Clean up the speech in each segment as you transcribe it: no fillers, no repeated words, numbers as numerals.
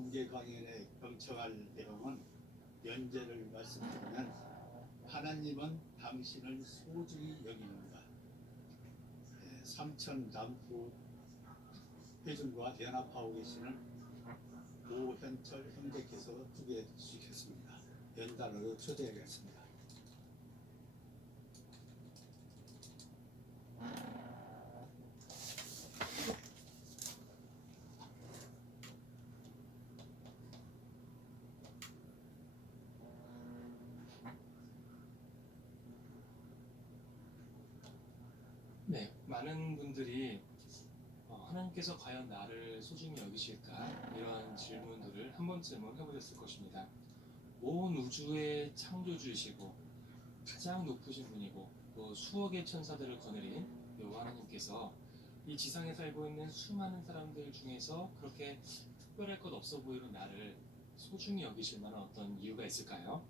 공개 강연에 경청할 내용은 연재를 말씀드리면 하나님은 당신을 소중히 여기는가. 삼천 남부 회중과 연합하고 계시는 오현철 형제께서 소개해 주시겠습니다. 연단으로 초대하겠습니다. 네, 많은 분들이 하나님께서 과연 나를 소중히 여기실까? 이런 질문들을 한 번쯤은 해보셨을 것입니다. 온 우주의 창조주이시고 가장 높으신 분이고 또 수억의 천사들을 거느린 여호와 하나님께서 이 지상에 살고 있는 수많은 사람들 중에서 그렇게 특별할 것 없어 보이는 나를 소중히 여기실 만한 어떤 이유가 있을까요?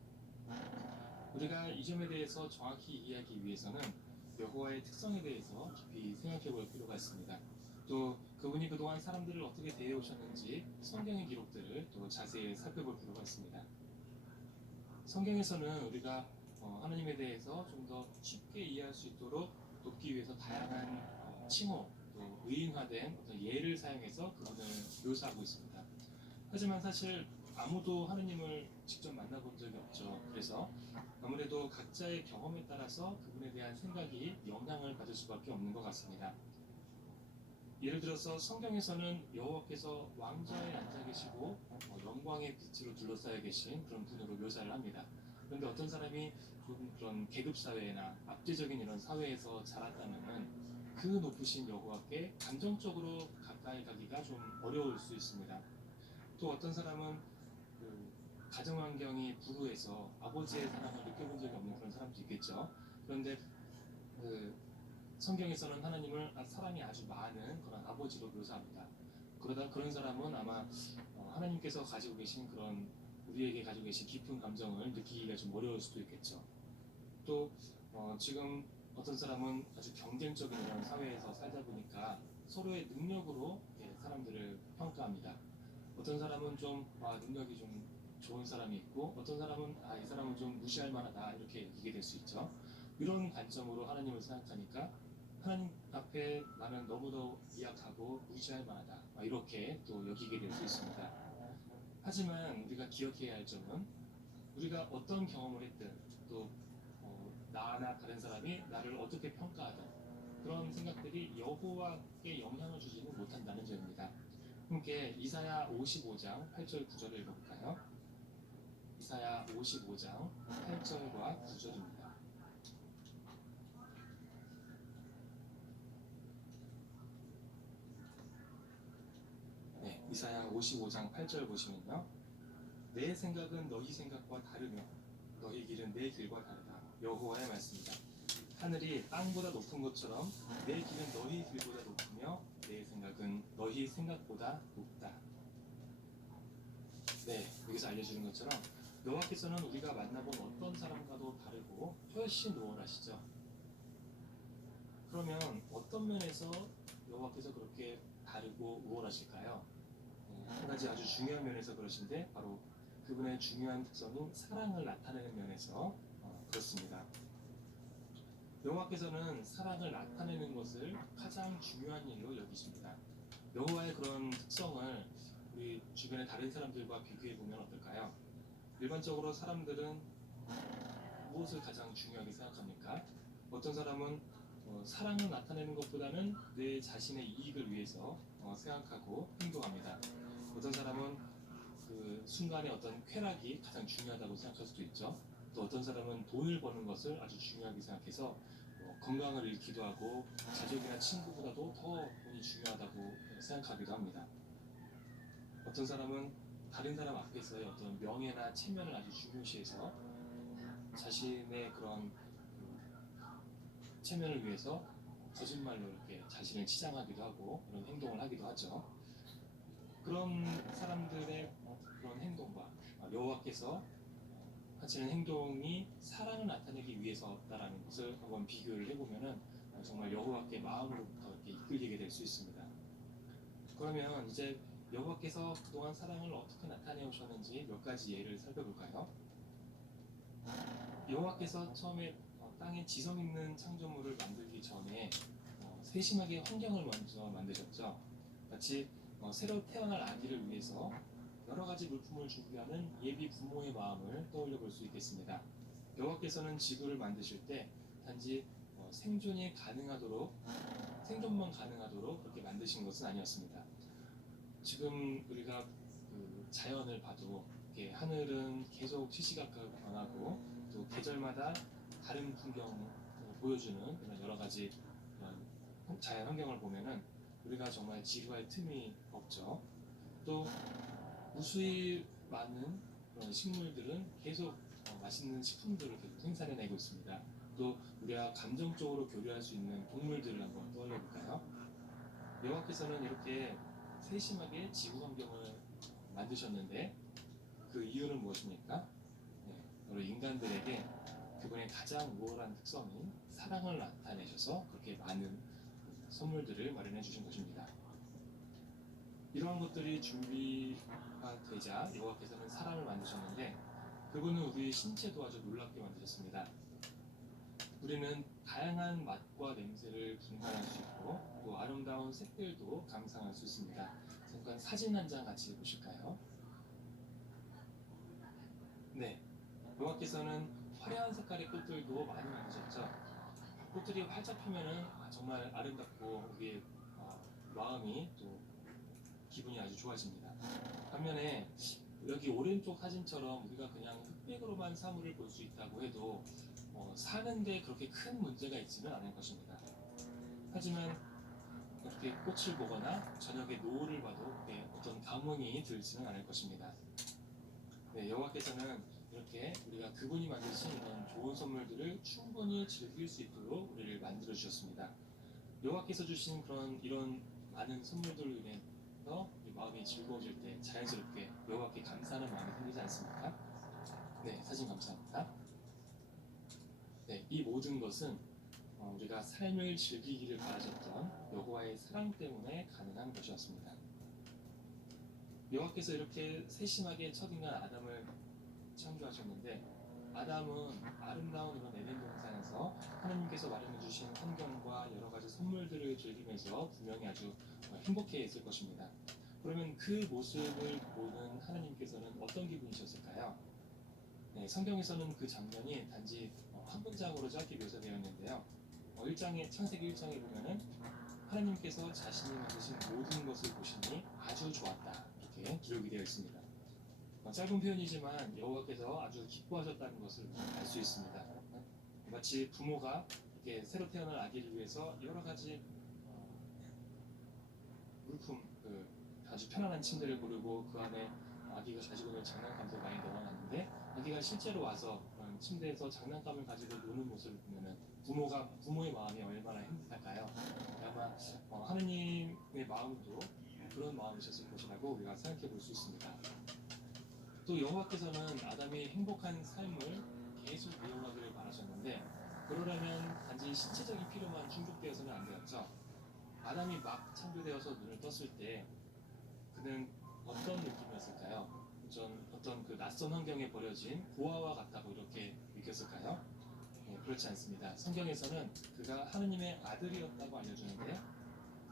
우리가 이 점에 대해서 정확히 이해하기 위해서는 여호와의 특성에 대해서 깊이 생각해 볼 필요가 있습니다. 또 그분이 그동안 사람들을 어떻게 대해 오셨는지 성경의 기록들을 또 자세히 살펴볼 필요가 있습니다. 성경에서는 우리가 하나님에 대해서 좀 더 쉽게 이해할 수 있도록 돕기 위해서 다양한 칭호 또 의인화된 어떤 예를 사용해서 그분을 묘사하고 있습니다. 하지만 사실 아무도 하느님을 직접 만나본 적이 없죠. 그래서 아무래도 각자의 경험에 따라서 그분에 대한 생각이 영향을 받을 수밖에 없는 것 같습니다. 예를 들어서 성경에서는 여호와께서 왕좌에 앉아 계시고 영광의 빛으로 둘러싸여 계신 그런 분으로 묘사를 합니다. 그런데 어떤 사람이 좀 그런 계급 사회나 압제적인 이런 사회에서 자랐다면은 그 높으신 여호와께 감정적으로 가까이 가기가 좀 어려울 수 있습니다. 또 어떤 사람은 그 가정 환경이 불우해서 아버지의 사랑을 느껴본 적이 없는 그런 사람도 있겠죠. 그런데 그 성경에서는 하나님을 사랑이 아주 많은 그런 아버지로 묘사합니다. 그러다 그런 사람은 아마 하나님께서 가지고 계신 그런 우리에게 가지고 계신 깊은 감정을 느끼기가 좀 어려울 수도 있겠죠. 또 지금 어떤 사람은 아주 경쟁적인 이런 사회에서 살다 보니까 서로의 능력으로 사람들을 평가합니다. 어떤 사람은 좀 능력이 좀 좋은 사람이 있고 어떤 사람은 이 사람은 좀 무시할 만하다 이렇게 여기게 될 수 있죠. 이런 관점으로 하나님을 생각하니까 하나님 앞에 나는 너무도 미약하고 무시할 만하다 이렇게 또 여기게 될 수 있습니다. 하지만 우리가 기억해야 할 점은 우리가 어떤 경험을 했든 또 나나 다른 사람이 나를 어떻게 평가하든 그런 생각들이 여호와께 영향을 주지는 못한다는 점입니다. 함께 이사야 55장 8절 9절을 읽어볼까요? 이사야 55장 8절과 9절입니다. 네, 이사야 55장 8절 보시면요. 내 생각은 너희 생각과 다르며 너희 길은 내 길과 다르다. 여호와의 말씀이다. 하늘이 땅보다 높은 것처럼 내 길은 너희 길보다 높으며 내 생각은 너희 생각보다 높다. 네, 여기서 알려주는 것처럼 여호와께서는 우리가 만나본 어떤 사람과도 다르고 훨씬 우월하시죠. 그러면 어떤 면에서 여호와께서 그렇게 다르고 우월하실까요? 한 가지 아주 중요한 면에서 그러신데 바로 그분의 중요한 특성인 사랑을 나타내는 면에서 그렇습니다. 여호와께서는 사랑을 나타내는 것을 가장 중요한 일로 여기십니다. 여호와의 그런 특성을 우리 주변의 다른 사람들과 비교해 보면 어떨까요? 일반적으로 사람들은 무엇을 가장 중요하게 생각합니까? 어떤 사람은 사랑을 나타내는 것보다는 내 자신의 이익을 위해서 생각하고 행동합니다. 어떤 사람은 그 순간의 어떤 쾌락이 가장 중요하다고 생각할 수도 있죠. 또 어떤 사람은 돈을 버는 것을 아주 중요하게 생각해서 건강을 잃기도 하고 가족이나 친구보다도 더 돈이 중요하다고 생각하기도 합니다. 어떤 사람은 다른 사람 앞에서의 어떤 명예나 체면을 아주 중요시해서 자신의 그런 체면을 위해서 거짓말로 이렇게 자신을 치장하기도 하고 그런 행동을 하기도 하죠. 그런 사람들의 그런 행동과 여호와께서 하시는 행동이 사랑을 나타내기 위해서다라는 것을 한번 비교를 해보면은 정말 여호와께 마음으로부터 이렇게 이끌리게 될 수 있습니다. 그러면 이제 여호와께서 그동안 사랑을 어떻게 나타내 오셨는지 몇 가지 예를 살펴볼까요? 여호와께서 처음에 땅에 지성 있는 창조물을 만들기 전에 세심하게 환경을 먼저 만드셨죠. 마치 새로 태어날 아기를 위해서 여러 가지 물품을 준비하는 예비 부모의 마음을 떠올려 볼 수 있겠습니다. 여호와께서는 지구를 만드실 때 단지 생존이 가능하도록 생존만 가능하도록 그렇게 만드신 것은 아니었습니다. 지금 우리가 그 자연을 봐도 이렇게 하늘은 계속 시시각각 변하고 또 계절마다 다른 풍경을 보여주는 이런 여러 가지 그런 자연 환경을 보면은 우리가 정말 지루할 틈이 없죠. 또 무수히 많은 그런 식물들은 계속 맛있는 식품들을 계속 생산해내고 있습니다. 또 우리가 감정적으로 교류할 수 있는 동물들을 한번 떠올려볼까요? 여호와께서는 이렇게 세심하게 지구 환경을 만드셨는데 그 이유는 무엇입니까? 네, 바로 인간들에게 그분의 가장 우월한 특성인 사랑을 나타내셔서 그렇게 많은 선물들을 마련해 주신 것입니다. 이러한 것들이 준비가 되자 여호와께서는 사람을 만드셨는데 그분은 우리의 신체도 아주 놀랍게 만드셨습니다. 우리는 다양한 맛과 냄새를 분간할 수 있고 또 아름다운 색들도 감상할 수 있습니다. 잠깐 사진 한 장 같이 보실까요? 네, 여호와께서는 화려한 색깔의 꽃들도 많이 만드셨죠. 꽃들이 활짝 피면은 정말 아름답고 우리의 마음이 또 기분이 아주 좋아집니다. 반면에 여기 오른쪽 사진처럼 우리가 그냥 흑백으로만 사물을 볼 수 있다고 해도 사는데 그렇게 큰 문제가 있지는 않을 것입니다. 하지만 이렇게 꽃을 보거나 저녁에 노을을 봐도 어떤 감흥이 들지는 않을 것입니다. 네, 여호와께서는 이렇게 우리가 그분이 만드신 이런 좋은 선물들을 충분히 즐길 수 있도록 우리를 만들어 주셨습니다. 여호와께서 주신 이런 많은 선물들로 인해서 우리 마음이 즐거워질 때 자연스럽게 여호와께 감사하는 마음이 생기지 않습니까? 네, 사진 감사합니다. 네, 이 모든 것은 우리가 삶을 즐기기를 바라셨던 여호와의 사랑 때문에 가능한 것이었습니다. 여호와께서 이렇게 세심하게 첫인간 아담을 창조하셨는데 아담은 아름다운 이런 에덴 동산에서 하나님께서 마련해 주신 환경과 여러 가지 선물들을 즐기면서 분명히 아주 행복해 했을 것입니다. 그러면 그 모습을 보는 하나님께서는 어떤 기분이셨을까요? 네, 성경에서는 그 장면이 단지 한 문장으로 짧게 묘사되어 있는데요. 창세기 1장에 보면은 하나님께서 자신이 만드신 모든 것을 보시니 아주 좋았다 이렇게 기록이 되어 있습니다. 짧은 표현이지만 여호와께서 아주 기뻐하셨다는 것을 알 수 있습니다. 마치 부모가 이렇게 새로 태어난 아기를 위해서 여러 가지 물품, 아주 편안한 침대를 고르고 그 안에 아기가 가지고 있는 장난감도 많이 넣어놨는데 아기가 실제로 와서 그런 침대에서 장난감을 가지고 노는 모습을 보면은 부모의 마음이 얼마나 행복할까요? 아마 하느님의 마음도 그런 마음이셨을 것이라고 우리가 생각해 볼 수 있습니다. 또 여호와께서는 아담이 행복한 삶을 계속 이어가기를 바라셨는데 그러려면 단지 신체적인 필요만 충족되어서는 안 되었죠. 아담이 막 창조되어서 눈을 떴을 때 그는 어떤 느낌이었을까요? 어떤 그 낯선 환경에 버려진 고아와 같다고 이렇게 느꼈을까요? 네, 그렇지 않습니다. 성경에서는 그가 하느님의 아들이었다고 알려주는데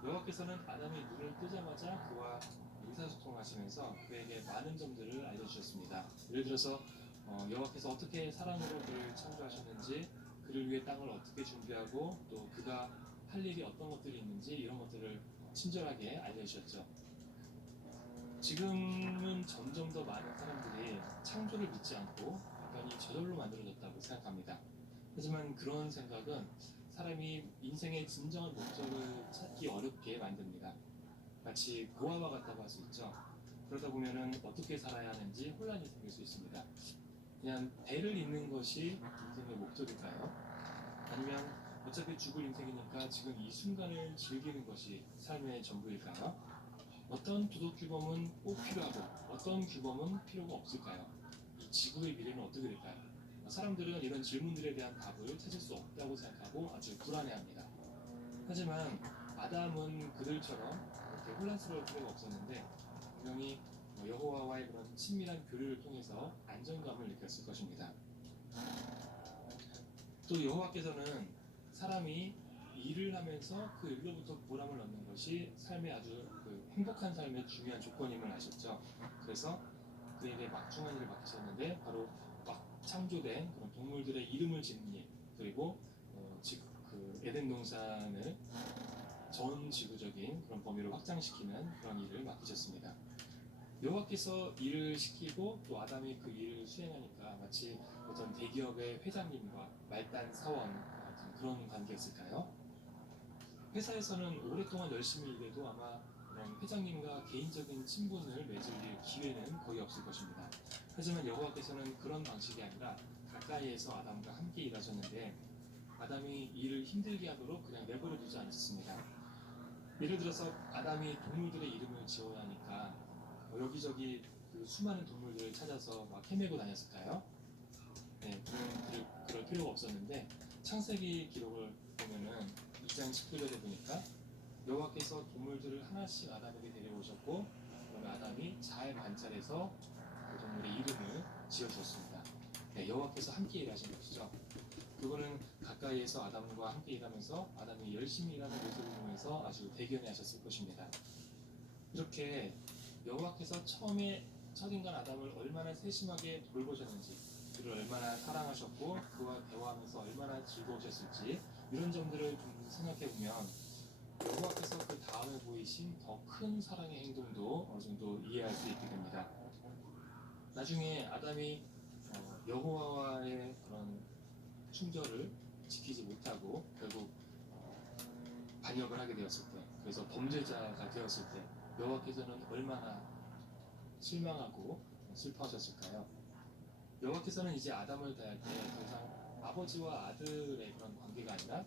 여호와께서는 아담이 눈을 뜨자마자 그와 의사소통하시면서 그에게 많은 점들을 알려주셨습니다. 예를 들어서 여호와께서 어떻게 사람으로 그를 창조하셨는지, 그를 위해 땅을 어떻게 준비하고 또 그가 할 일이 어떤 것들이 있는지 이런 것들을 친절하게 알려주셨죠. 지금은 점점 더 많은 사람들이 창조를 믿지 않고 인간이 저절로 만들어졌다고 생각합니다. 하지만 그런 생각은 사람이 인생의 진정한 목적을 찾기 어렵게 만듭니다. 마치 고아와 같다고 할 수 있죠. 그러다 보면은 어떻게 살아야 하는지 혼란이 생길 수 있습니다. 그냥 배를 잇는 것이 인생의 목적일까요? 아니면 어차피 죽을 인생이니까 지금 이 순간을 즐기는 것이 삶의 전부일까요? 어떤 도덕 규범은 꼭 필요하고 어떤 규범은 필요가 없을까요? 이 지구의 미래는 어떻게 될까요? 사람들은 이런 질문들에 대한 답을 찾을 수 없다고 생각하고 아주 불안해합니다. 하지만 아담은 그들처럼 그렇게 혼란스러울 필요가 없었는데 분명히 여호와와의 그런 친밀한 교류를 통해서 안정감을 느꼈을 것입니다. 또 여호와께서는 사람이 일을 하면서 그 일로부터 보람을 얻는 것이 삶의 아주 행복한 삶의 중요한 조건임을 아셨죠. 그래서 그에게 막중한 일을 맡기셨는데 바로 막 창조된 그런 동물들의 이름을 짓는 일, 그리고 그 에덴 동산을 전 지구적인 그런 범위로 확장시키는 그런 일을 맡기셨습니다. 여호와께서 일을 시키고 또 아담이 그 일을 수행하니까 마치 어떤 대기업의 회장님과 말단 사원 같은 그런 관계였을까요? 회사에서는 오랫동안 열심히 일해도 아마 그런 회장님과 개인적인 친분을 맺을 기회는 거의 없을 것입니다. 하지만 여호와께서는 그런 방식이 아니라 가까이에서 아담과 함께 일하셨는데 아담이 일을 힘들게 하도록 그냥 내버려 두지 않으셨습니다. 예를 들어서 아담이 동물들의 이름을 지어야 하니까 여기저기 그 수많은 동물들을 찾아서 막 헤매고 다녔을까요? 네, 그럴 필요가 없었는데 창세기 기록을 보면은 2장 19절에 보니까 여호와께서 동물들을 하나씩 아담에게 데려오셨고 그러면 아담이 잘 관찰해서 그 동물의 이름을 지어주었습니다. 네, 여호와께서 함께 일하신 것이죠. 그거는 가까이에서 아담과 함께 일하면서 아담이 열심히 일하는 모습을 보면서 아주 대견해 하셨을 것입니다. 이렇게 여호와께서 처음에 첫인간 아담을 얼마나 세심하게 돌보셨는지, 그를 얼마나 사랑하셨고 그와 대화하면서 얼마나 즐거우셨을지 이런 점들을 좀 생각해 보면 여호와께서 그 다음에 보이신 더 큰 사랑의 행동도 어느 정도 이해할 수 있게 됩니다. 나중에 아담이 여호와와의 그런 충절을 지키지 못하고 결국 반역을 하게 되었을 때, 그래서 범죄자가 되었을 때 여호와께서는 얼마나 실망하고 슬퍼하셨을까요? 여호와께서는 이제 아담을 대할 때 더 이상 아버지와 아들의 그런 관계가 아니라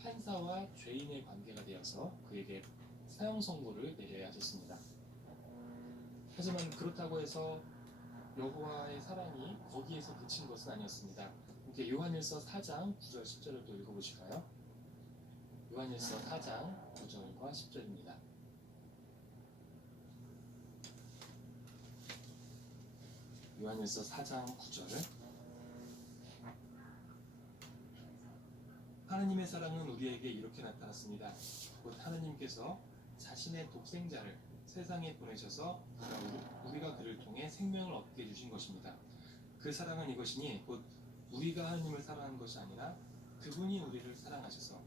판사와 죄인의 관계가 되어서 그에게 사형 선고를 내려야 하셨습니다. 하지만 그렇다고 해서 여호와의 사랑이 거기에서 그친 것은 아니었습니다. 이렇게 요한일서 4장 9절 10절을 또 읽어보실까요? 요한일서 4장 9절과 10절입니다. 요한일서 4장 9절. 하느님의 사랑은 우리에게 이렇게 나타났습니다. 곧 하느님께서 자신의 독생자를 세상에 보내셔서 우리가 그를 통해 생명을 얻게 해주신 것입니다. 그 사랑은 이것이니 곧 우리가 하느님을 사랑한 것이 아니라 그분이 우리를 사랑하셔서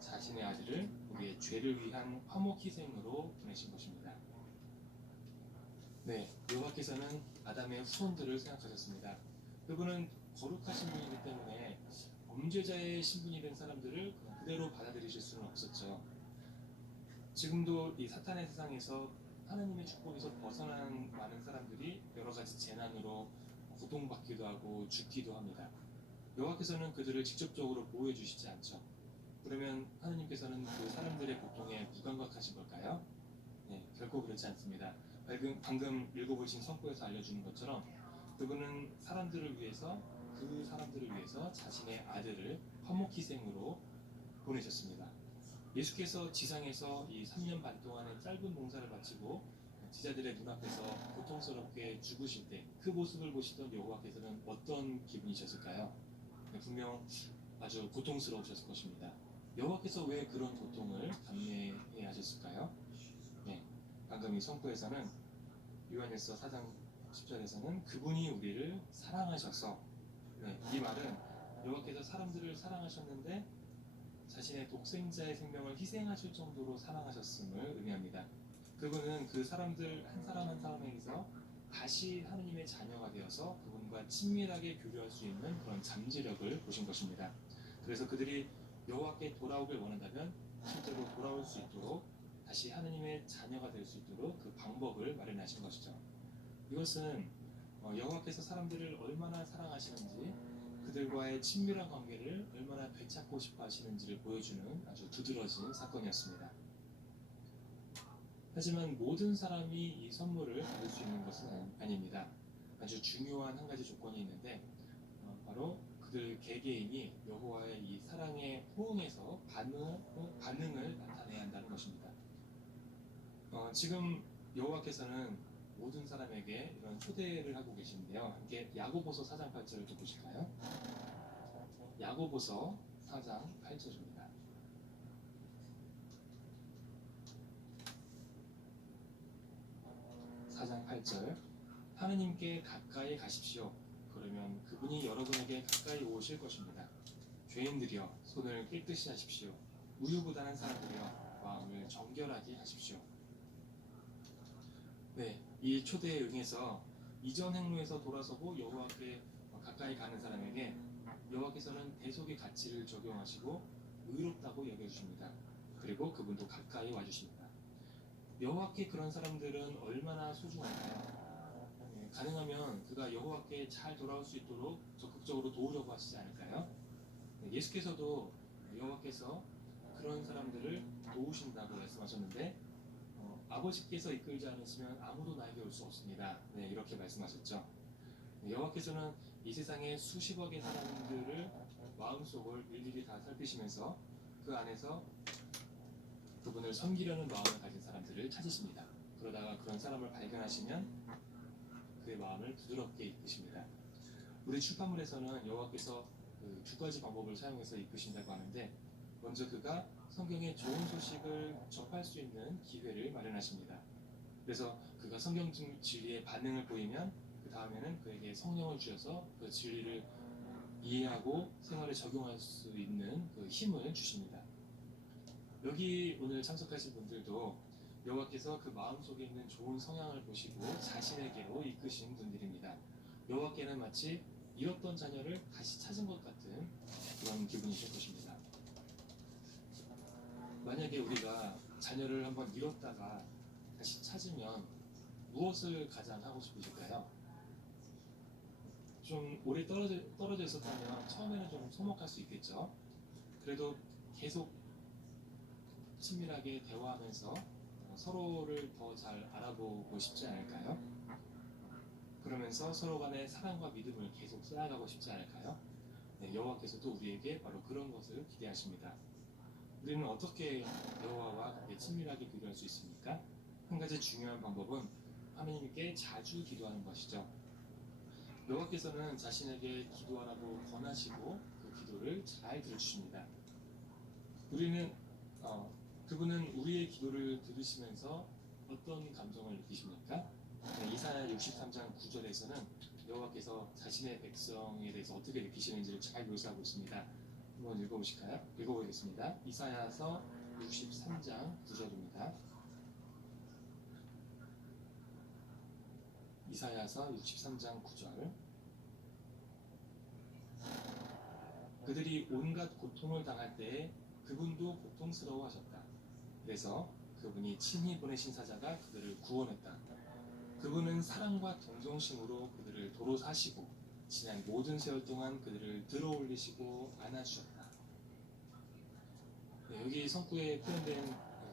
자신의 아들을 우리의 죄를 위한 화목 희생으로 보내신 것입니다. 네, 여호와께서는 아담의 후손들을 생각하셨습니다. 그분은 거룩하신 분이기 때문에 범죄자의 신분이 된 사람들을 그대로 받아들이실 수는 없었죠. 지금도 이 사탄의 세상에서 하나님의 축복에서 벗어난 많은 사람들이 여러 가지 재난으로 고통받기도 하고 죽기도 합니다. 여호와께서는 그들을 직접적으로 보호해 주시지 않죠. 그러면 하나님께서는 그 사람들의 고통에 무감각하신 걸까요? 네, 결코 그렇지 않습니다. 방금 읽어보신 성구에서 알려주는 것처럼 그분은 그 사람들을 위해서 자신의 아들을 화목희생으로 보내셨습니다. 예수께서 지상에서 이 3년 반 동안의 짧은 봉사를 마치고 제자들의 눈앞에서 고통스럽게 죽으실 때 그 모습을 보시던 여호와께서는 어떤 기분이셨을까요? 분명 아주 고통스러우셨을 것입니다. 여호와께서 왜 그런 고통을 감내해 하셨을까요? 네, 방금 이 성구에서는 요한일서 4장 10절에서는 그분이 우리를 사랑하셔서, 네, 이 말은 여호와께서 사람들을 사랑하셨는데 자신의 독생자의 생명을 희생하실 정도로 사랑하셨음을 의미합니다. 그분은 그 사람들 한 사람 한 사람에게서 다시 하느님의 자녀가 되어서 그분과 친밀하게 교류할 수 있는 그런 잠재력을 보신 것입니다. 그래서 그들이 여호와께 돌아오길 원한다면 실제로 돌아올 수 있도록 다시 하느님의 자녀가 될 수 있도록 그 방법을 마련하신 것이죠. 이것은 여호와께서 사람들을 얼마나 사랑하시는지, 그들과의 친밀한 관계를 얼마나 되찾고 싶어 하시는지를 보여주는 아주 두드러진 사건이었습니다. 하지만 모든 사람이 이 선물을 받을 수 있는 것은 아닙니다. 아주 중요한 한 가지 조건이 있는데 바로 그들 개개인이 여호와의 이 사랑에 호응해서 반응을 나타내야 한다는 것입니다. 지금 여호와께서는 모든 사람에게 이런 초대를 하고 계신데요. 함께 야고보서 4장 8절을 또 보실까요? 야고보서 4장 8절입니다. (4장 8절) 하느님께 가까이 가십시오. 그러면 그분이 여러분에게 가까이 오실 것입니다. 죄인들이여 손을 깨끗이 하십시오. 우유부단한 사람들이여 마음을 정결하게 하십시오. 네, 이 초대에 응해서 이전 행로에서 돌아서고 여호와께 가까이 가는 사람에게 여호와께서는 대속의 가치를 적용하시고 의롭다고 여겨주십니다. 그리고 그분도 가까이 와주십니다. 여호와께 그런 사람들은 얼마나 소중한가요? 네, 가능하면 그가 여호와께 잘 돌아올 수 있도록 적극적으로 도우려고 하시지 않을까요? 네, 예수께서도 여호와께서 그런 사람들을 도우신다고 말씀하셨는데 아버지께서 이끌지 않으시면 아무도 나에게 올 수 없습니다. 네, 이렇게 말씀하셨죠. 네, 여호와께서는 이 세상의 수십억의 사람들을 마음속을 일일이 다 살피시면서 그 안에서 그분을 섬기려는 마음을 가진 사람들을 찾으십니다. 그러다가 그런 사람을 발견하시면 그의 마음을 부드럽게 이끄십니다. 우리 출판물에서는 여호와께서 두 가지 방법을 사용해서 이끄신다고 하는데, 먼저 그가 성경의 좋은 소식을 접할 수 있는 기회를 마련하십니다. 그래서 그가 성경 진리에 반응을 보이면 그 다음에는 그에게 성령을 주셔서 그 진리를 이해하고 생활에 적용할 수 있는 그 힘을 주십니다. 여기 오늘 참석하신 분들도 여호와께서 그 마음속에 있는 좋은 성향을 보시고 자신에게로 이끄신 분들입니다. 여호와께는 마치 잃었던 자녀를 다시 찾은 것 같은 그런 기분이실 것입니다. 만약에 우리가 자녀를 한번 잃었다가 다시 찾으면 무엇을 가장 하고 싶으실까요? 좀 오래 떨어져 있었다면 처음에는 좀 서먹할 수 있겠죠. 그래도 계속 친밀하게 대화하면서 서로를 더 잘 알아보고 싶지 않을까요? 그러면서 서로 간의 사랑과 믿음을 계속 쌓아가고 싶지 않을까요? 네, 여호와께서도 우리에게 바로 그런 것을 기대하십니다. 우리는 어떻게 여호와와 그렇게 친밀하게 기도할 수 있습니까? 한 가지 중요한 방법은 하나님께 자주 기도하는 것이죠. 여호와께서는 자신에게 기도하라고 권하시고 그 기도를 잘 들어주십니다. 우리는 그분은 우리의 기도를 들으시면서 어떤 감정을 느끼십니까? 네, 이사야 63장 9절에서는 여호와께서 자신의 백성에 대해서 어떻게 느끼시는지를 잘 묘사하고 있습니다. 한번 읽어보실까요? 읽어보겠습니다. 이사야서 63장 9절입니다. 이사야서 63장 9절. 그들이 온갖 고통을 당할 때에 그분도 고통스러워하셨다. 그래서 그분이 친히 보내신 사자가 그들을 구원했다. 그분은 사랑과 동정심으로 그들을 도로 사시고 지난 모든 세월 동안 그들을 들어올리시고 안아주셨다. 네, 여기 성구에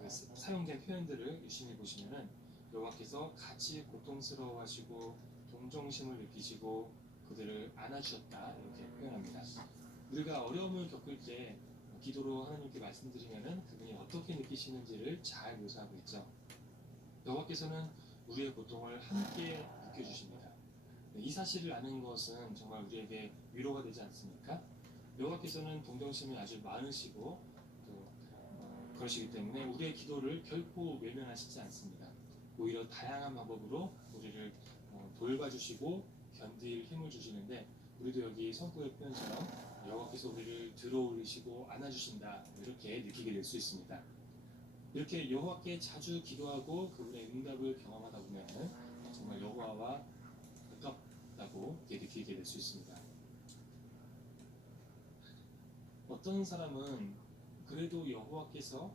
사용된 표현들을 유심히 보시면은 여호와께서 같이 고통스러워하시고 동정심을 느끼시고 그들을 안아주셨다 이렇게 표현합니다. 우리가 어려움을 겪을 때 기도로 하나님께 말씀드리면은 그분이 어떻게 느끼시는지를 잘 묘사하고 있죠. 여호와께서는 우리의 고통을 함께 느껴주십니다. 이 사실을 아는 것은 정말 우리에게 위로가 되지 않습니까? 여호와께서는 동정심이 아주 많으시고 또 그러시기 때문에 우리의 기도를 결코 외면하시지 않습니다. 오히려 다양한 방법으로 우리를 돌봐주시고 견딜 힘을 주시는데, 우리도 여기 성구의 표현처럼 여호와께서 우리를 들어올리시고 안아주신다 이렇게 느끼게 될 수 있습니다. 이렇게 여호와께 자주 기도하고 그분의 응답을 경험하다 보면 정말 여호와와 가깝다고 느끼게 될 수 있습니다. 어떤 사람은 그래도 여호와께서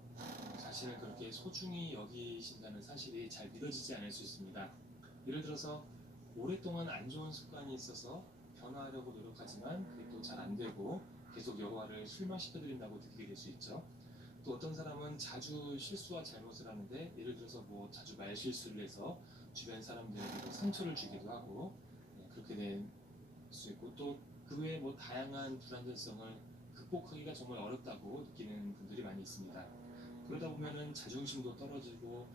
자신을 그렇게 소중히 여기신다는 사실이 잘 믿어지지 않을 수 있습니다. 예를 들어서 오랫동안 안 좋은 습관이 있어서 변화하려고 노력하지만 그게 또 잘 안 되고 계속 여호와를 실망시켜드린다고 느끼게 될 수 있죠. 또 어떤 사람은 자주 실수와 잘못을 하는데, 예를 들어서 뭐 자주 말실수를 해서 주변 사람들에게도 상처를 주기도 하고 그렇게 될 수 있고, 또 그 외에 뭐 다양한 불안전성을 극복하기가 정말 어렵다고 느끼는 분들이 많이 있습니다. 그러다 보면은 자존심도 떨어지고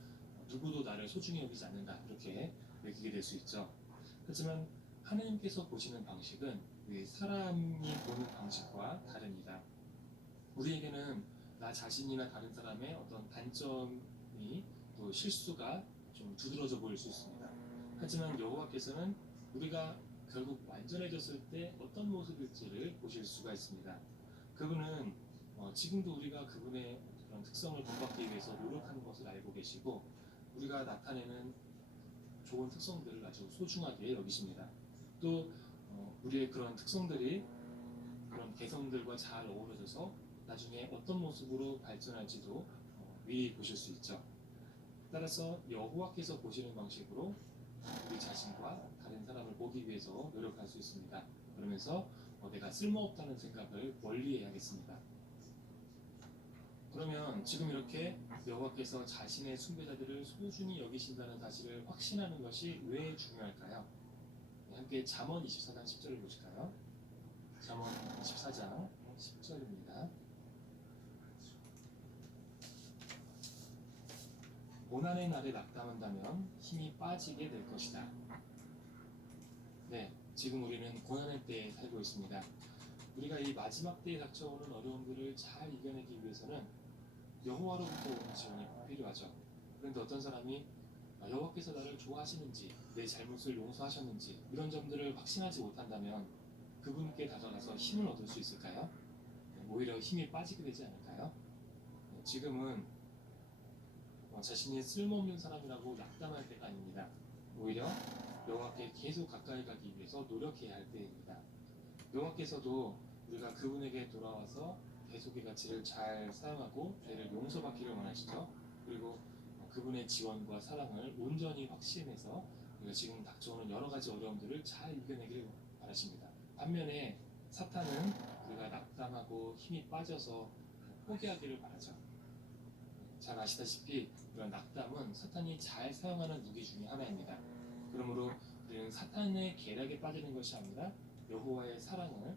누구도 나를 소중히 여기지 않는다 이렇게 느끼게 될 수 있죠. 하지만 하나님께서 보시는 방식은 이 사람이 보는 방식과 다릅니다. 우리에게는 나 자신이나 다른 사람의 어떤 단점이 또 실수가 좀 두드러져 보일 수 있습니다. 하지만 여호와께서는 우리가 결국 완전해졌을 때 어떤 모습일지를 보실 수가 있습니다. 그분은 지금도 우리가 그분의 그런 특성을 본받기 위해서 노력하는 것을 알고 계시고 우리가 나타내는 좋은 특성들을 아주 소중하게 여기십니다. 또 우리의 그런 특성들이 그런 개성들과 잘 어우러져서 나중에 어떤 모습으로 발전할지도 미리 보실 수 있죠. 따라서 여호와께서 보시는 방식으로 우리 자신과 다른 사람을 보기 위해서 노력할 수 있습니다. 그러면서 내가 쓸모없다는 생각을 멀리해야겠습니다. 그러면 지금 이렇게 여호와께서 자신의 숭배자들을 소중히 여기신다는 사실을 확신하는 것이 왜 중요할까요? 함께 잠언 24장 10절을 보실까요? 잠언 24장 10절입니다. 고난의 날에 낙담한다면 힘이 빠지게 될 것이다. 네, 지금 우리는 고난의 때에 살고 있습니다. 우리가 이 마지막 때에 닥쳐오는 어려움들을 잘 이겨내기 위해서는 여호와로부터 오는 지원이 필요하죠. 그런데 어떤 사람이 여호와께서 나를 좋아하시는지, 내 잘못을 용서하셨는지 이런 점들을 확신하지 못한다면 그분께 다가가서 힘을 얻을 수 있을까요? 오히려 힘이 빠지게 되지 않을까요? 지금은 자신이 쓸모없는 사람이라고 낙담할 때가 아닙니다. 오히려 여호와께 계속 가까이 가기 위해서 노력해야 할 때입니다. 여호와께서도 우리가 그분에게 돌아와서 계속의 가치를 잘 사용하고 죄를 용서받기를 원하시죠. 그리고 그분의 지원과 사랑을 온전히 확신해서 우리가 지금 닥쳐오는 여러 가지 어려움들을 잘 이겨내기를 바라십니다. 반면에 사탄은 우리가 낙담하고 힘이 빠져서 포기하기를 바라죠. 잘 아시다시피 이런 낙담은 사탄이 잘 사용하는 무기 중에 하나입니다. 그러므로 우리는 사탄의 계략에 빠지는 것이 아니라 여호와의 사랑을